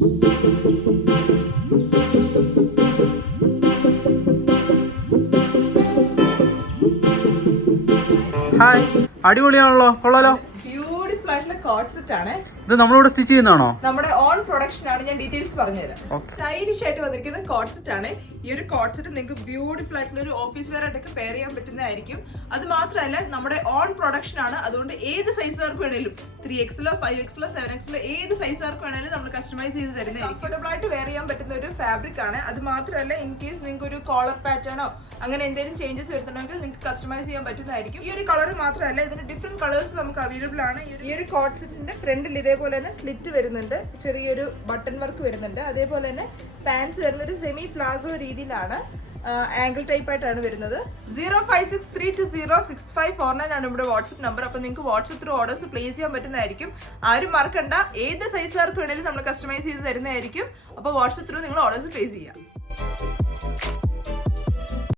Hi, അടിപൊളിയാണല്ലോ, കൊള്ളാലോ. Beautiful ആയിട്ടുള്ള coat set ആണ്. ഇത് നമ്മളിവിടെ സ്റ്റിച്ച് ചെയ്യുന്നതാണോ? നമ്മുടെ ഓൺ പ്രൊഡക്ഷൻ ആണ്. ഞാൻ ഡീറ്റെയിൽസ് പറഞ്ഞുതരാം. സ്റ്റൈലിഷ് ആയിട്ട് വന്നിരിക്കുന്ന കോട്ട് സെറ്റ് ആണ്. ഈ ഒരു കോട്ട് സെറ്റ് നിങ്ങൾക്ക് ബ്യൂട്ടിഫുൾ ആയിട്ടുള്ള ഒരു ഓഫീസ് വെയർ ആയിട്ടൊക്കെ പെയർ ചെയ്യാൻ പറ്റുന്നതായിരിക്കും. അത് മാത്രമല്ല നമ്മുടെ ഓൺ പ്രൊഡക്ഷൻ ആണ്. അതുകൊണ്ട് ഏത് സൈസുകാർക്ക് വേണേലും 3XL 5XL 7XL ഏത് സൈസുകാർക്ക് വേണേലും നമ്മൾ കസ്റ്റമൈസ് ചെയ്ത് തരുന്നതായിരിക്കും. കംഫർട്ടബിൾ ആയിട്ട് വെയർ ചെയ്യാൻ പറ്റുന്ന ഒരു ഫാബ്രിക് ആണ്. അത് മാത്രമല്ല ഇൻ കേസ് നിങ്ങൾക്ക് ഒരു കോളർ പാറ്റേണോ അങ്ങനെ എന്തെങ്കിലും ചേഞ്ചസ് വരുത്തണമെങ്കിൽ നിങ്ങൾക്ക് കസ്റ്റമൈസ് ചെയ്യാൻ പറ്റുന്നതായിരിക്കും. ഈ ഒരു കളർ മാത്രമല്ല ഇതിന് ഡിഫറെന്റ് കളേഴ്സ് നമുക്ക് അവൈലബിൾ ആണ്. ഈ ഒരു കോട്ട് സെറ്റിന്റെ ഫ്രണ്ടിൽ ഇതേപോലെ തന്നെ സ്ലിറ്റ് വരുന്നുണ്ട്, ചെറിയൊരു ബട്ടൺ വർക്ക് വരുന്നുണ്ട്. അതേപോലെ തന്നെ പാൻസ് വരുന്ന ഒരു സെമി പ്ലാസോ രീതിയിലാണ്, ആംഗിൾ ടൈപ്പ് ആയിട്ടാണ് വരുന്നത്. 0563206549 ആണ് നമ്മുടെ വാട്സ്ആപ്പ് നമ്പർ. അപ്പോൾ നിങ്ങൾക്ക് വാട്സ്ആപ്പ് ത്രൂ ഓർഡേഴ്സ് പ്ലേസ് ചെയ്യാൻ പറ്റുന്നതായിരിക്കും. ആരും മറക്കണ്ട, ഏത് സൈസുകാർക്ക് വേണമെങ്കിലും നമ്മൾ കസ്റ്റമൈസ് ചെയ്ത് തരുന്നതായിരിക്കും. അപ്പോൾ വാട്സ്ആപ്പ് ത്രൂ നിങ്ങൾ ഓർഡേഴ്സ് പ്ലേസ് ചെയ്യാം.